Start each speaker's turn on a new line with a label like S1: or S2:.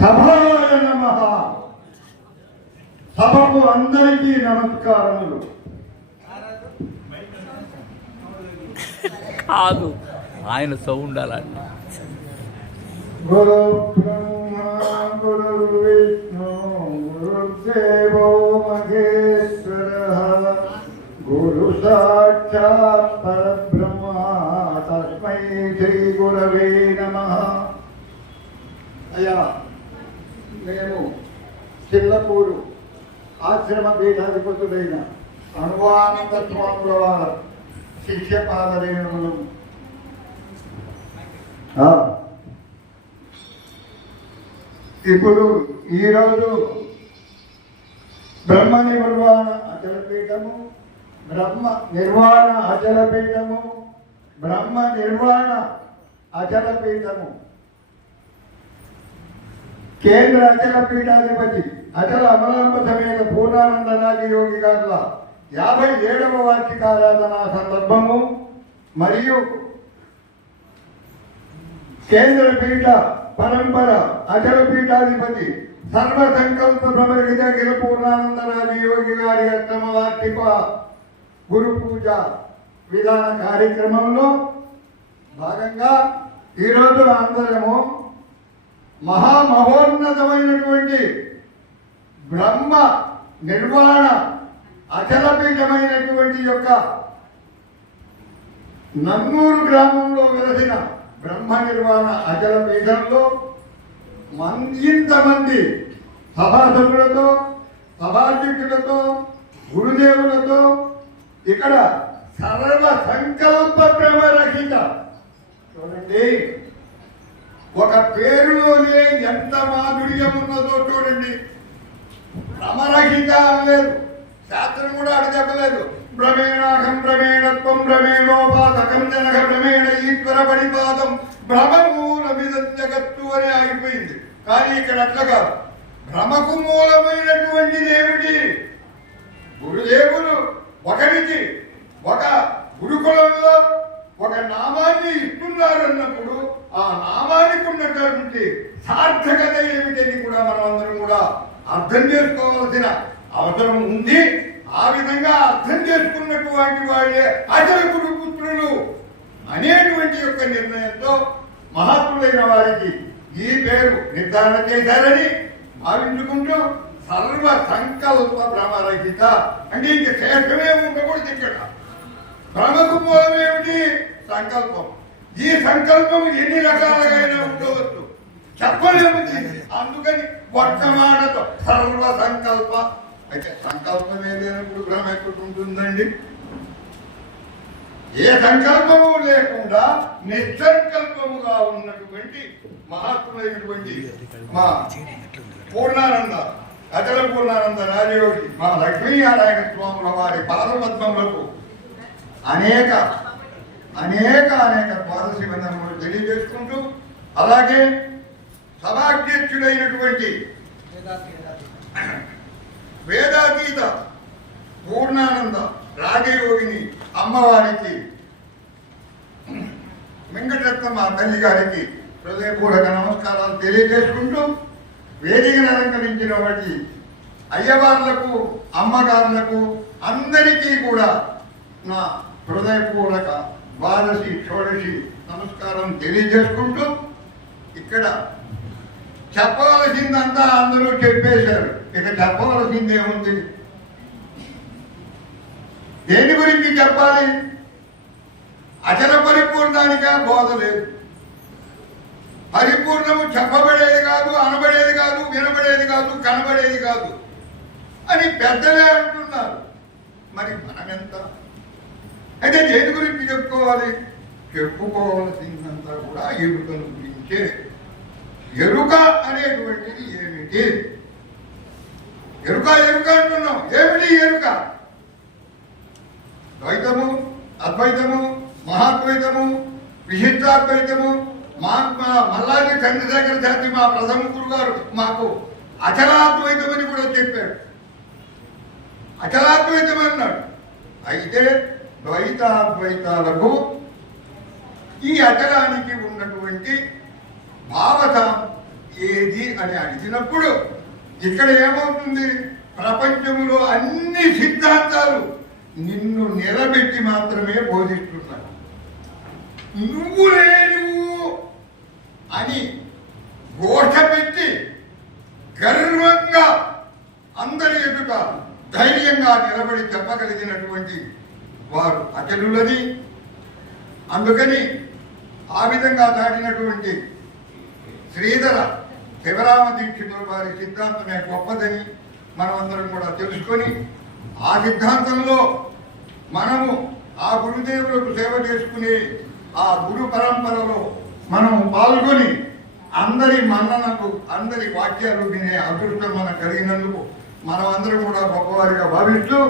S1: సభాయ నమ సభకు అందరికీ నమస్కారములు
S2: కాదు ఆయన సౌ ఉండాలండి
S1: గురు బ్రహ్మ గురు విష్ణు గురుదేవో మహేశ్వర గురు సాక్షాత్ పరబ్రహ్మ తస్మై శ్రీ గురవే నమ అయ్యా మేము చిల్లపూరు ఆశ్రమ పీఠాధిపతులైన అనువానంద స్వాముల వారు శిక్ష పాదరేణులు ఇప్పుడు ఈరోజు బ్రహ్మ నిర్వాణ అచలపీఠము బ్రహ్మ నిర్వాణ అచలపీఠము బ్రహ్మ నిర్వాణ అచలపీఠము కేంద్ర అచల పీఠాధిపతి అచల అమలాంబమైన పూర్ణానంద పూర్ణానందనాథ యోగి గారుల యాభై ఏడవ ఆరాధన సందర్భము మరియు కేంద్ర పీఠ పరంపర అచల పీఠాధిపతి సర్వ సంకల్ప సమర్పిత పూర్ణానంద పూర్ణానందనాథ యోగి గారి అష్టమ వార్షిక గురు పూజ విధాన కార్యక్రమంలో భాగంగా ఈరోజు అందరము మహామహోన్నతమైనటువంటి బ్రహ్మ నిర్వాణ అచలపీఠమైనటువంటి యొక్క నన్నూరు గ్రామంలో వెలసిన బ్రహ్మ నిర్వాణ అచలపీఠంలో ఇంతమంది సభాసభులతో సభాధ్యక్షులతో గురుదేవులతో ఇక్కడ సర్వ సంకల్ప ప్రేమ రహిత చూడండి ఒక పేరులోనే ఎంత మాధుర్యం ఉన్నదో చూడండి రమరహిత అనలేదు శాస్త్రం కూడా అడి చెప్పలేదు భ్రమేణాహం భ్రమేణత్వం భ్రమేణోపాధకం జనక భ్రమేణ ఈశ్వర పరిపాదం భ్రమము నమిదం జగత్తు అని ఆగిపోయింది కానీ ఇక్కడ అట్లా కాదు భ్రమకు మూలమైనటువంటి ఏమిటి గురుదేవులు ఒకరికి ఒక గురుకులంలో ఒక నామాన్ని ఇస్తున్నారన్నప్పుడు ఆ నామ కార్యక్రమానికి సార్థకత ఏమిటని కూడా మనం అందరం కూడా అర్థం చేసుకోవాల్సిన అవసరం ఉంది ఆ విధంగా అర్థం చేసుకున్నటువంటి వాళ్ళే అచల గురుపుత్రులు అనేటువంటి యొక్క నిర్ణయంతో మహాత్ములైన వారికి ఈ పేరు నిర్ధారణ చేశారని భావించుకుంటూ సర్వ సంకల్ప భ్రమరహిత అంటే ఇంక శేషమే ఉండకూడదు ఇక్కడ భ్రమకు ఏమిటి సంకల్పం ఈ సంకల్పం ఎన్ని రకాలుగా ఉండవచ్చు చెప్పలేము అందుకని వర్తమాన సర్వ సంకల్ప అయితే సంకల్పం ఏదైనప్పుడు భ్రమ ఉంటుందండి ఏ సంకల్పము లేకుండా నిస్సంకల్పముగా ఉన్నటువంటి మహాత్మైనటువంటి మా పూర్ణానంద అచల పూర్ణానంద రాజయోగి మా లక్ష్మీనారాయణ స్వాముల వారి పాదపద్మములకు అనేక అనేక అనేక ద్వాదశి తెలియజేసుకుంటూ అలాగే సభాధ్యక్షుడైనటువంటి వేదాతీత పూర్ణానంద రాజయోగిని అమ్మవారికి వెంకటరత్నమ్మ తల్లి గారికి హృదయపూర్వక నమస్కారాలు తెలియజేసుకుంటూ వేదికను వాటి అయ్యవార్లకు అమ్మగారులకు అందరికీ కూడా నా హృదయపూర్వక ద్వాదశి షోడశి నమస్కారం తెలియజేసుకుంటూ ఇక్కడ చెప్పవలసిందంతా అందరూ చెప్పేశారు ఇక చెప్పవలసిందేముంది దేని గురించి చెప్పాలి అచల పరిపూర్ణానిక బోధ లేదు పరిపూర్ణము చెప్పబడేది కాదు అనబడేది కాదు వినబడేది కాదు కనబడేది కాదు అని పెద్దలే అంటున్నారు మరి మనమెంత అయితే దేని గురించి చెప్తున్నారు చెప్పుకోవాలి చెప్పుకోవలసిందంతా కూడా ఎరుకను గురించే ఎరుక అనేటువంటిది ఏమిటి ఎరుక ఎరుక అంటున్నాం ఏమిటి ఎరుక ద్వైతము అద్వైతము మహాద్వైతము విశిష్టాద్వైతము మా మల్లాది చంద్రశేఖర శాస్త్రి మా ప్రథమ గురు గారు మాకు అచలాద్వైతం అని కూడా చెప్పారు అచలాద్వైతం అన్నాడు అయితే ద్వైతాద్వైతాలకు ఈ అచలానికి ఉన్నటువంటి భావత ఏది అని అడిగినప్పుడు ఇక్కడ ఏమవుతుంది ప్రపంచంలో అన్ని సిద్ధాంతాలు నిన్ను నిలబెట్టి మాత్రమే బోధిస్తున్నాను నువ్వు లేదు అని ఘోష పెట్టి గర్వంగా అందరి ఎదుట ధైర్యంగా నిలబడి చెప్పగలిగినటువంటి వారు అతడులది అందుకని ఆ విధంగా దాటినటువంటి శ్రీధర శివరామ దీక్షితులు వారి సిద్ధాంతమే గొప్పదని మనమందరం కూడా తెలుసుకొని ఆ సిద్ధాంతంలో మనము ఆ గురుదేవులకు సేవ చేసుకునే ఆ గురు పరంపరలో మనము పాల్గొని అందరి మన్ననకు అందరి వాక్యాలు వినే అదృష్టం మనకు కలిగినందుకు మనమందరం కూడా గొప్పవారిగా భావిస్తూ